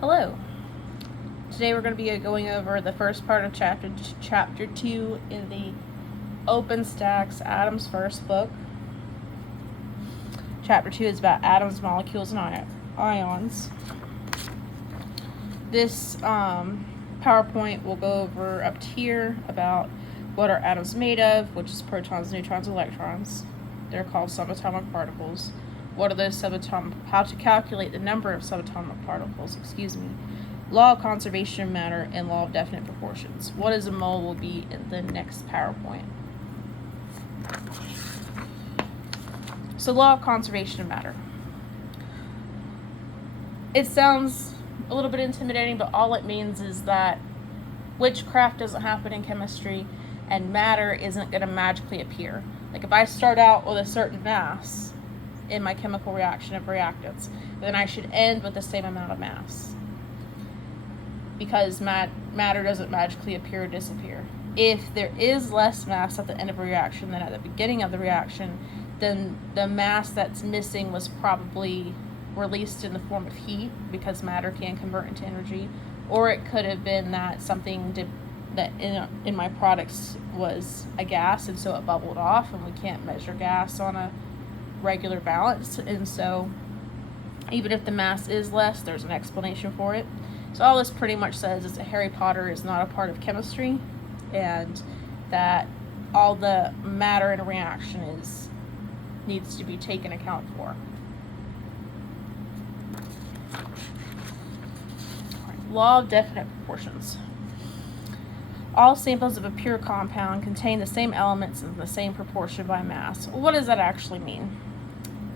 Hello. Today we're going to be going over the first part of chapter 2 in the Open Stax Atoms First book. Chapter 2 is about atoms, molecules, and ions. This PowerPoint will go over up here about what are atoms made of, which is protons, neutrons, electrons. They're called subatomic particles. What are those subatomic? How to calculate the number of subatomic particles, law of conservation of matter, and law of definite proportions. What is a mole will be in the next PowerPoint. So law of conservation of matter. It sounds a little bit intimidating, but all it means is that witchcraft doesn't happen in chemistry and matter isn't going to magically appear. Like if I start out with a certain mass in my chemical reaction of reactants, then I should end with the same amount of mass, because matter doesn't magically appear or disappear. If there is less mass at the end of a reaction than at the beginning of the reaction, then the mass that's missing was probably released in the form of heat, because matter can convert into energy, or it could have been that something that in my products was a gas, and so it bubbled off, and we can't measure gas on a regular balance, and so even if the mass is less, there's an explanation for it. So all this pretty much says is that Harry Potter is not a part of chemistry, and that all the matter in a reaction needs to be taken account for. Law of definite proportions. All samples of a pure compound contain the same elements in the same proportion by mass. What does that actually mean?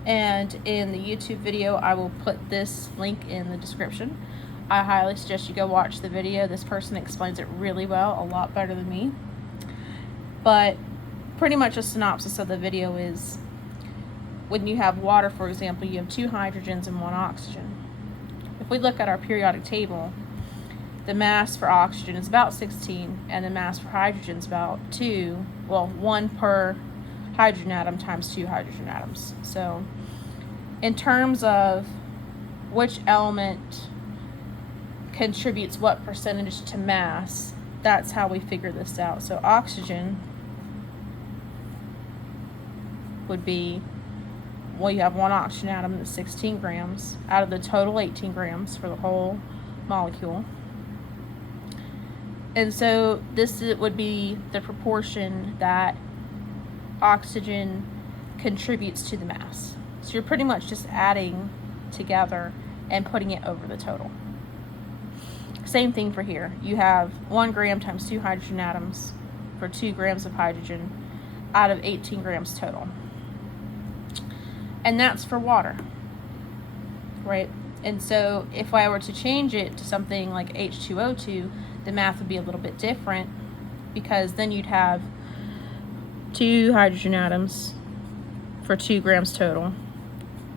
And in the YouTube video, I will put this link in the description. I highly suggest you go watch the video. This person explains it really well, a lot better than me. But pretty much a synopsis of the video is, when you have water, for example, you have 2 hydrogens and 1 oxygen. If we look at our periodic table, the mass for oxygen is about 16, and the mass for hydrogen is about 2. Well, 1 per hydrogen atom times 2 hydrogen atoms. So in terms of which element contributes what percentage to mass, that's how we figure this out. So oxygen would be, well, you have 1 oxygen atom that's 16 grams out of the total 18 grams for the whole molecule. And so this would be the proportion that oxygen contributes to the mass. So you're pretty much just adding together and putting it over the total. Same thing for here. You have 1 gram times 2 hydrogen atoms for 2 grams of hydrogen out of 18 grams total. And that's for water, right? And so if I were to change it to something like H2O2, the math would be a little bit different, because then you'd have 2 hydrogen atoms for 2 grams total,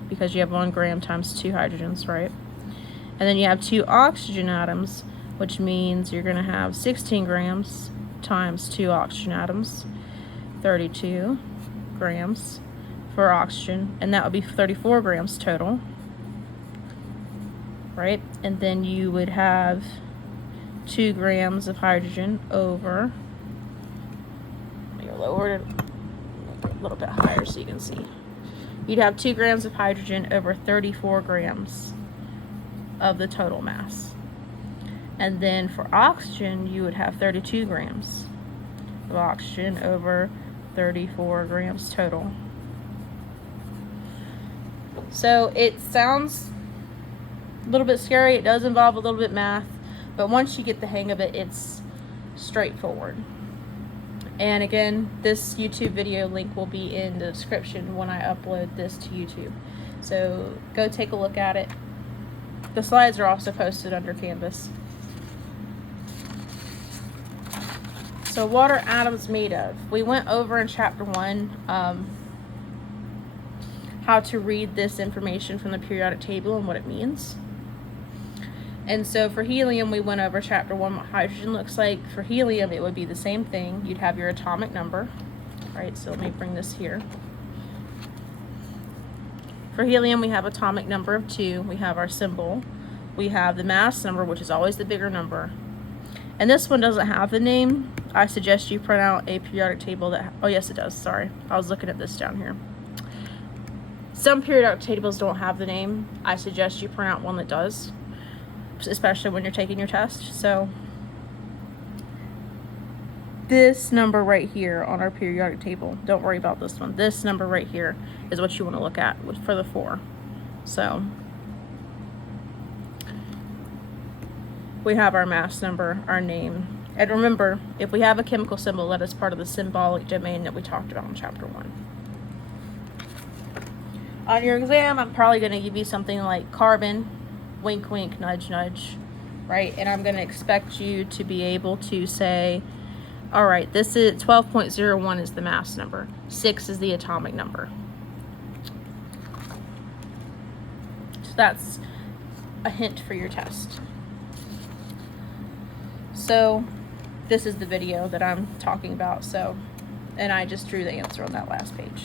because you have 1 gram times 2 hydrogens, right? And then you have 2 oxygen atoms, which means you're going to have 16 grams times 2 oxygen atoms, 32 grams for oxygen, and that would be 34 grams total, right? And then you would have 2 grams of hydrogen over, you're lowered a little bit higher so you can see. You'd have 2 grams of hydrogen over 34 grams of the total mass. And then for oxygen, you would have 32 grams of oxygen over 34 grams total. So it sounds a little bit scary. It does involve a little bit math, but once you get the hang of it, it's straightforward. And again, this YouTube video link will be in the description when I upload this to YouTube. So go take a look at it. The slides are also posted under Canvas. So what are atoms made of? We went over in chapter 1 how to read this information from the periodic table and what it means. And so for helium, we went over chapter 1 what hydrogen looks like. For helium, it would be the same thing. You'd have your atomic number, right? So let me bring this here. For helium, we have atomic number of 2. We have our symbol we have the mass number, which is always the bigger number. And this one doesn't have the name. I suggest you print out a periodic table that, oh yes it does, sorry. I was looking at this down here. Some periodic tables don't have the name. I suggest you print out one that does, especially when you're taking your test. So this number right here on our periodic table, don't worry about this one. This number right here is what you want to look at for the 4. So we have our mass number, our name. And remember, if we have a chemical symbol, that is part of the symbolic domain that we talked about in chapter 1. On your exam, I'm probably going to give you something like carbon, wink, wink, nudge, nudge, right? And I'm going to expect you to be able to say, all right, this is 12.01 is the mass number. 6 is the atomic number. So that's a hint for your test. So this is the video that I'm talking about. So, and I just drew the answer on that last page.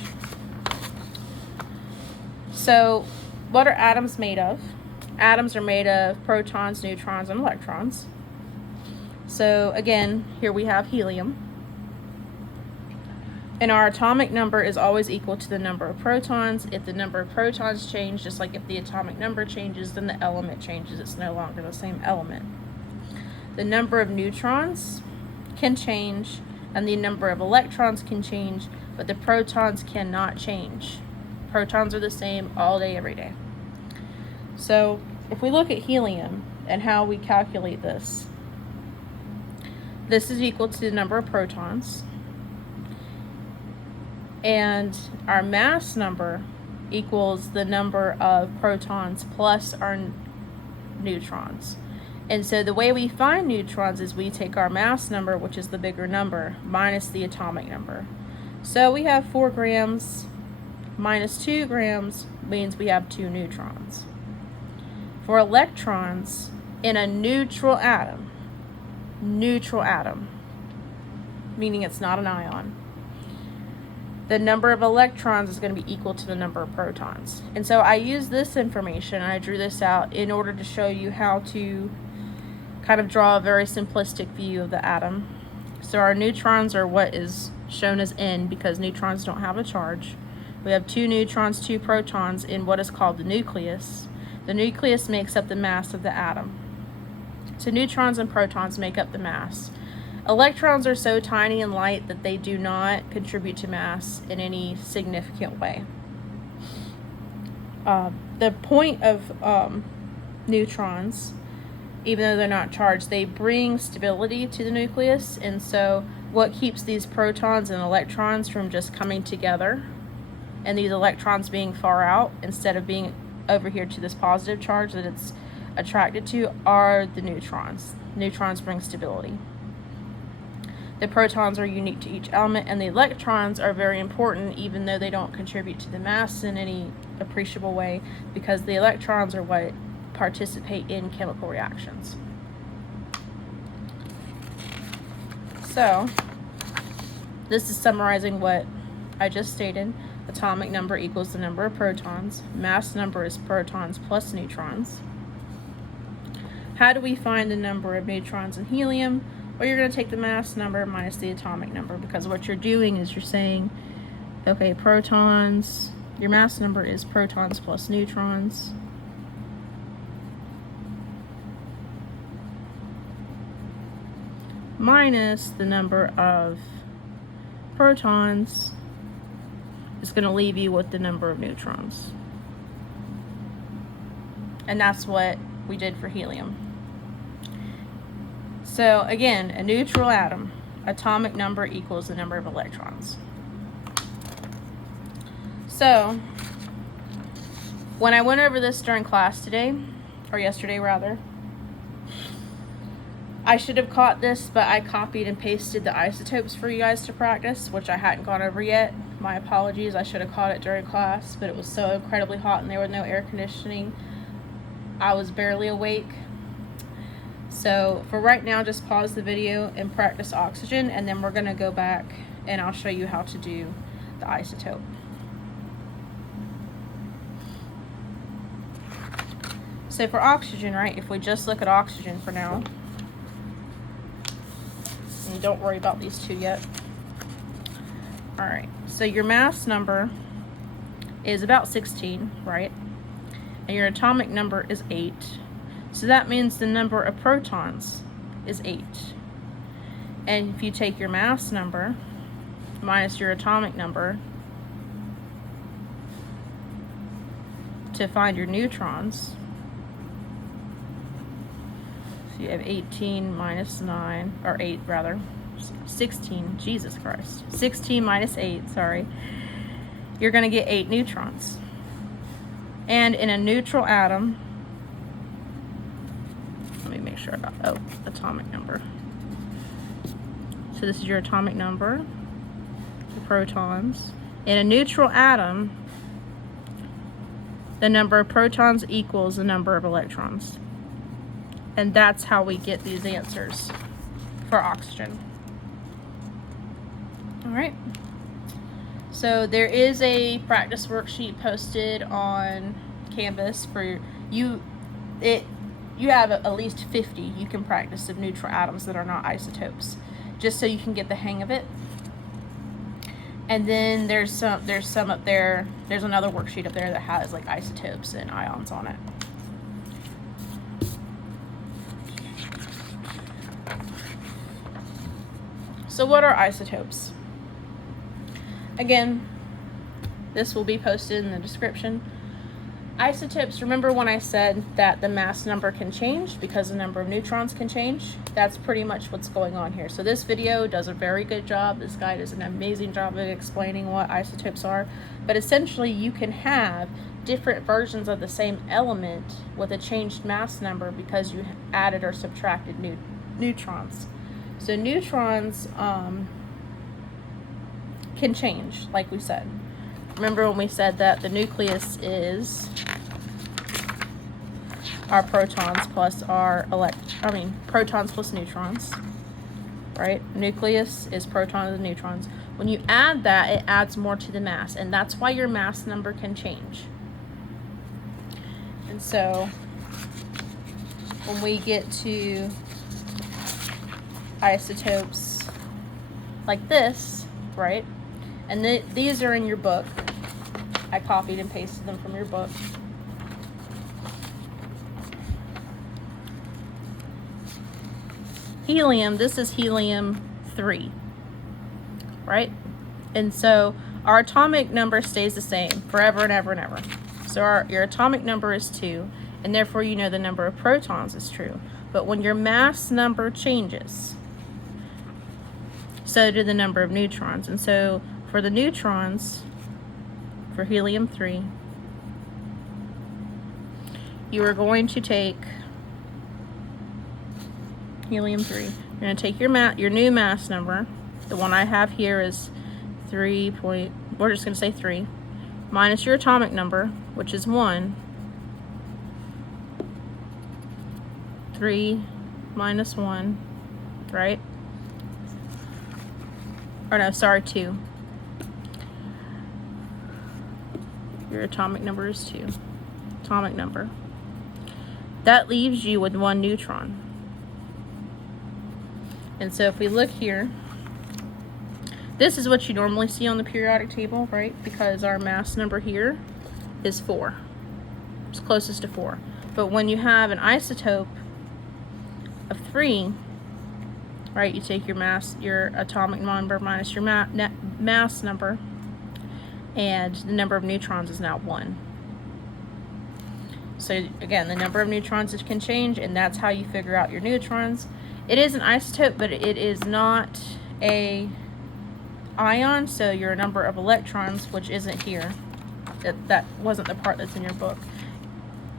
So what are atoms made of? Atoms are made of protons, neutrons, and electrons. So again, here we have helium. And our atomic number is always equal to the number of protons. If the number of protons change, just like if the atomic number changes, then the element changes. It's no longer the same element. The number of neutrons can change, and the number of electrons can change, but the protons cannot change. Protons are the same all day, every day. So if we look at helium and how we calculate this, this is equal to the number of protons, and our mass number equals the number of protons plus our neutrons. And so the way we find neutrons is we take our mass number, which is the bigger number, minus the atomic number. So we have 4 grams minus 2 grams means we have 2 neutrons. For electrons in a neutral atom, meaning it's not an ion, the number of electrons is going to be equal to the number of protons. And so I use this information, and I drew this out in order to show you how to kind of draw a very simplistic view of the atom. So our neutrons are what is shown as N, because neutrons don't have a charge. We have 2 neutrons, 2 protons in what is called the nucleus. The nucleus makes up the mass of the atom. So neutrons and protons make up the mass. Electrons are so tiny and light that they do not contribute to mass in any significant way. The point of neutrons, even though they're not charged, they bring stability to the nucleus, and so what keeps these protons and electrons from just coming together and these electrons being far out instead of being over here to this positive charge that it's attracted to are the neutrons. Neutrons bring stability. The protons are unique to each element, and the electrons are very important even though they don't contribute to the mass in any appreciable way, because the electrons are what participate in chemical reactions. So this is summarizing what I just stated. Atomic number equals the number of protons. Mass number is protons plus neutrons. How do we find the number of neutrons in helium? Well, you're going to take the mass number minus the atomic number, because what you're doing is you're saying, okay, protons, your mass number is protons plus neutrons. Minus the number of protons is going to leave you with the number of neutrons. And that's what we did for helium. So again, a neutral atom, atomic number equals the number of electrons. So when I went over this during class today, or yesterday rather, I should have caught this, but I copied and pasted the isotopes for you guys to practice, which I hadn't gone over yet. My apologies, I should have caught it during class, but it was so incredibly hot and there was no air conditioning. I was barely awake. So for right now, just pause the video and practice oxygen, and then we're going to go back and I'll show you how to do the isotope. So for oxygen, right, if we just look at oxygen for now, and don't worry about these two yet. All right, so your mass number is about 16, right? And your atomic number is 8. So that means the number of protons is 8. And if you take your mass number minus your atomic number to find your neutrons, so you have 18 minus 9, or 8 rather, 16, Jesus Christ, 16 minus 8, sorry, you're going to get 8 neutrons. And in a neutral atom, let me make sure I got, oh, atomic number. So this is your atomic number, the protons. In a neutral atom, the number of protons equals the number of electrons. And that's how we get these answers for oxygen. All right. So there is a practice worksheet posted on Canvas for you. You have at least 50 you can practice of neutral atoms that are not isotopes, just so you can get the hang of it. And then there's some up there. There's another worksheet up there that has like isotopes and ions on it. So what are isotopes? Again, this will be posted in the description. Isotopes, remember when I said that the mass number can change because the number of neutrons can change? That's pretty much what's going on here. So this video does a very good job. This guy does an amazing job of explaining what isotopes are. But essentially, you can have different versions of the same element with a changed mass number because you added or subtracted neutrons. So neutrons can change, like we said. Remember when we said that the nucleus is our protons plus our protons plus neutrons, right? Nucleus is protons and neutrons. When you add that, it adds more to the mass, and that's why your mass number can change. And so when we get to isotopes like this, right? And these are in your book. I copied and pasted them from your book. Helium, this is helium-3, right? And so our atomic number stays the same forever and ever and ever. So your atomic number is 2, and therefore you know the number of protons is true. But when your mass number changes, so do the number of neutrons. And so for the neutrons, for helium-3, you are going to take helium-3. You're going to take your new mass number. The one I have here is 3. We're just going to say 3, minus your atomic number, which is 1. 3 minus 1, right? Or no, sorry, 2. Your atomic number is 2. Atomic number. That leaves you with 1 neutron. And so if we look here, this is what you normally see on the periodic table, right? Because our mass number here is 4. It's closest to 4. But when you have an isotope of 3, right, you take your atomic number minus your mass number, and the number of neutrons is now 1. So again, the number of neutrons can change, and that's how you figure out your neutrons. It is an isotope, but it is not a ion, so your number of electrons, which isn't here, that wasn't the part that's in your book.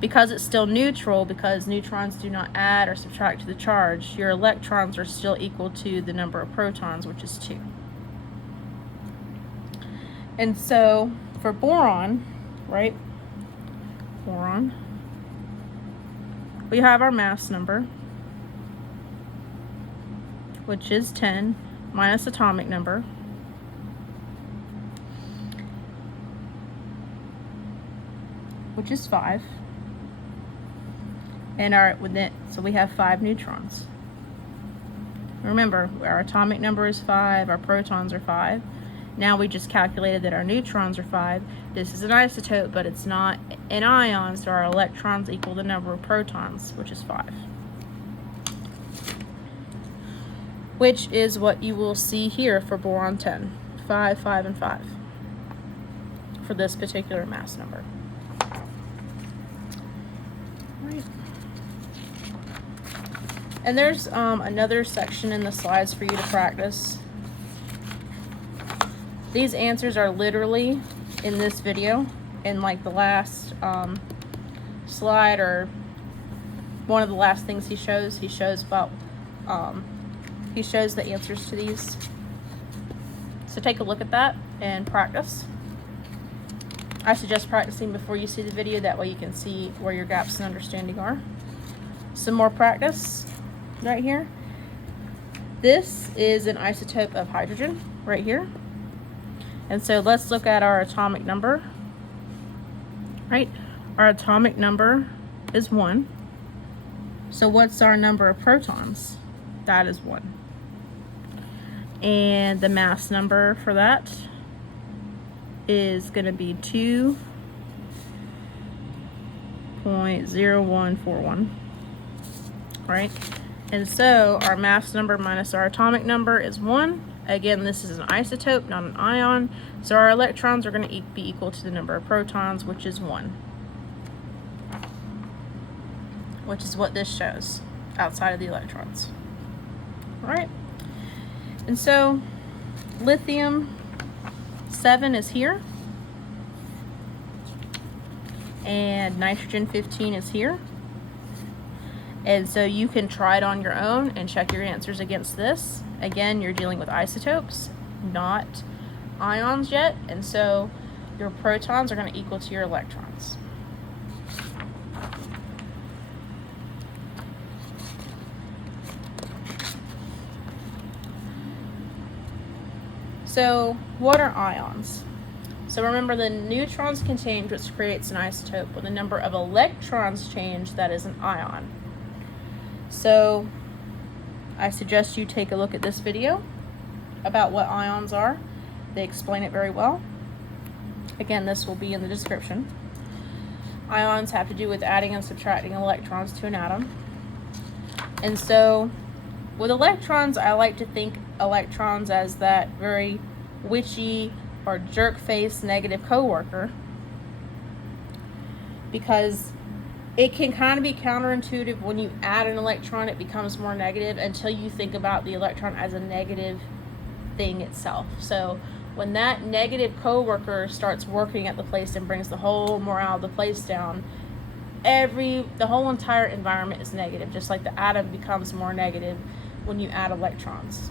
Because it's still neutral, because neutrons do not add or subtract to the charge, your electrons are still equal to the number of protons, which is 2. And so for boron, right, boron, we have our mass number, which is 10, minus atomic number, which is 5. And so we have 5 neutrons. Remember, our atomic number is 5, our protons are 5. Now we just calculated that our neutrons are 5. This is an isotope, but it's not an ion, so our electrons equal the number of protons, which is 5. Which is what you will see here for boron 10. 5, 5, and 5 for this particular mass number. Right. And there's another section in the slides for you to practice. These answers are literally in this video, in like the last slide, or one of the last things he shows. He shows about he shows the answers to these. So take a look at that and practice. I suggest practicing before you see the video, that way you can see where your gaps in understanding are. Some more practice right here. This is an isotope of hydrogen right here. And so let's look at our atomic number. Right? Our atomic number is 1. So what's our number of protons? That is 1. And the mass number for that is going to be 2.0141. Right? And so our mass number minus our atomic number is 1. Again, this is an isotope, not an ion. So our electrons are going to be equal to the number of protons, which is 1. Which is what this shows outside of the electrons. All right? And so lithium 7 is here. And nitrogen 15 is here. And so you can try it on your own and check your answers against this. Again, you're dealing with isotopes, not ions yet, and so your protons are going to equal to your electrons. So what are ions? So remember, the neutrons can change, which creates an isotope. When the number of electrons change, that is an ion. So I suggest you take a look at this video about what ions are. They explain it very well. Again, this will be in the description. Ions have to do with adding and subtracting electrons to an atom. And so with electrons, I like to think electrons as that very witchy or jerk-faced negative coworker, because it can kind of be counterintuitive. When you add an electron, it becomes more negative until you think about the electron as a negative thing itself. So when that negative coworker starts working at the place and brings the whole morale of the place down, the whole entire environment is negative, just like the atom becomes more negative when you add electrons.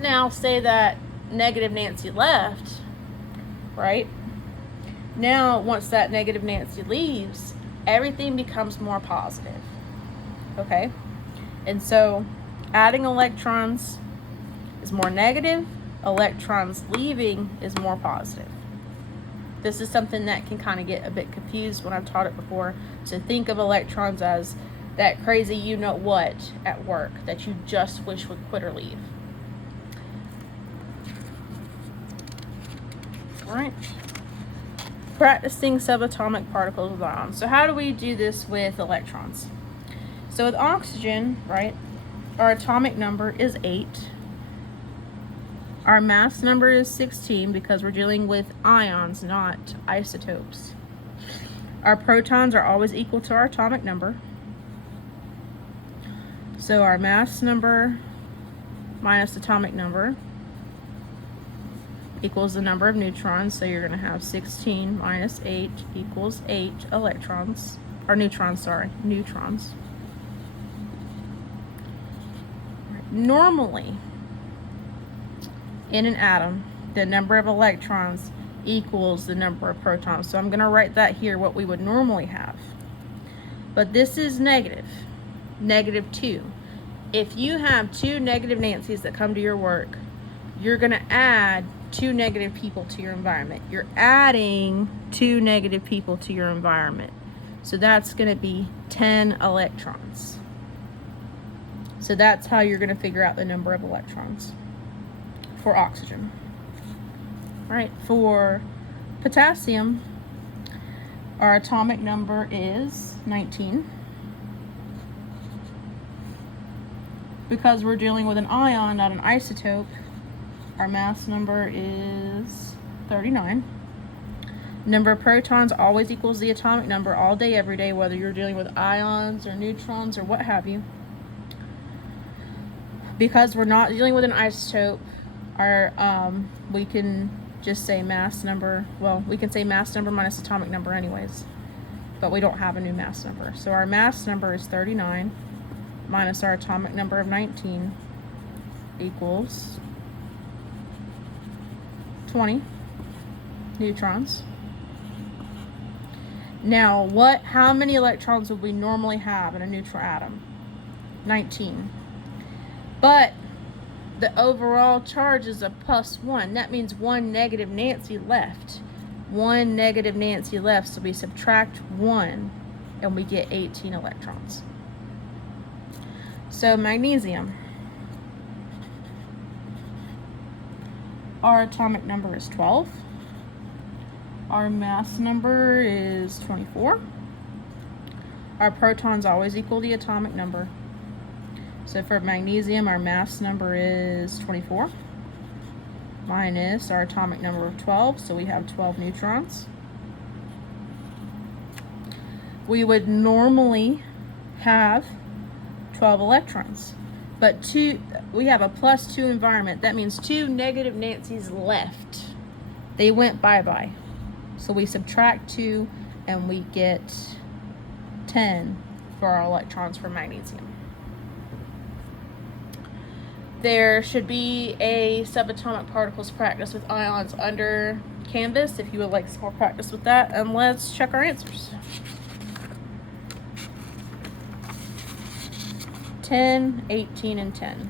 Now, say that negative Nancy left, right? Now, once that negative Nancy leaves, everything becomes more positive, okay? And so adding electrons is more negative, electrons leaving is more positive. This is something that can kind of get a bit confused when I've taught it before. So think of electrons as that crazy you-know-what at work that you just wish would quit or leave. All right. Practicing subatomic particles with ions. So how do we do this with electrons? So with oxygen, right, our atomic number is 8. Our mass number is 16 because we're dealing with ions, not isotopes. Our protons are always equal to our atomic number. So our mass number minus atomic number equals the number of neutrons. So you're going to have 16 minus 8 equals 8 electrons, or neutrons, sorry, neutrons. Normally, in an atom, the number of electrons equals the number of protons. So I'm going to write that here, what we would normally have. But this is negative, -2. If you have 2 negative Nancys that come to your work, you're going to add 2 negative people to your environment. You're adding 2 negative people to your environment. So that's going to be 10 electrons. So that's how you're going to figure out the number of electrons for oxygen. All right, for potassium, our atomic number is 19. Because we're dealing with an ion, not an isotope, our mass number is 39. Number of protons always equals the atomic number all day, every day, whether you're dealing with ions or neutrons or what have you. Because we're not dealing with an isotope, we can just say mass number. Well, we can say mass number minus atomic number anyways, but we don't have a new mass number. So our mass number is 39 minus our atomic number of 19 equals 20 neutrons. Now, how many electrons would we normally have in a neutral atom? 19. But the overall charge is a +1. That means one negative Nancy left. One negative Nancy left, so we subtract 1 and we get 18 electrons. So magnesium, our atomic number is 12. Our mass number is 24. Our protons always equal the atomic number. So for magnesium, our mass number is 24 minus our atomic number of 12, so we have 12 neutrons. We would normally have 12 electrons, but we have a +2 environment. That means 2 negative Nancy's left. They went bye-bye. So we subtract 2 and we get 10 for our electrons for magnesium. There should be a subatomic particles practice with ions under Canvas if you would like some more practice with that. And let's check our answers. 10, 18, and 10.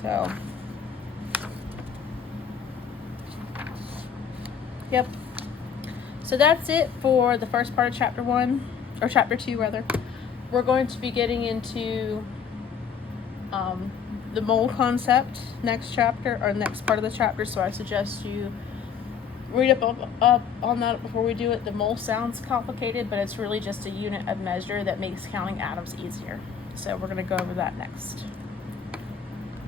So, yep. So that's it for the first part of chapter 1, or chapter 2 rather. We're going to be getting into the mole concept next chapter, or next part of the chapter, so I suggest you read up on that before we do it. The mole sounds complicated, but it's really just a unit of measure that makes counting atoms easier. So we're going to go over that next.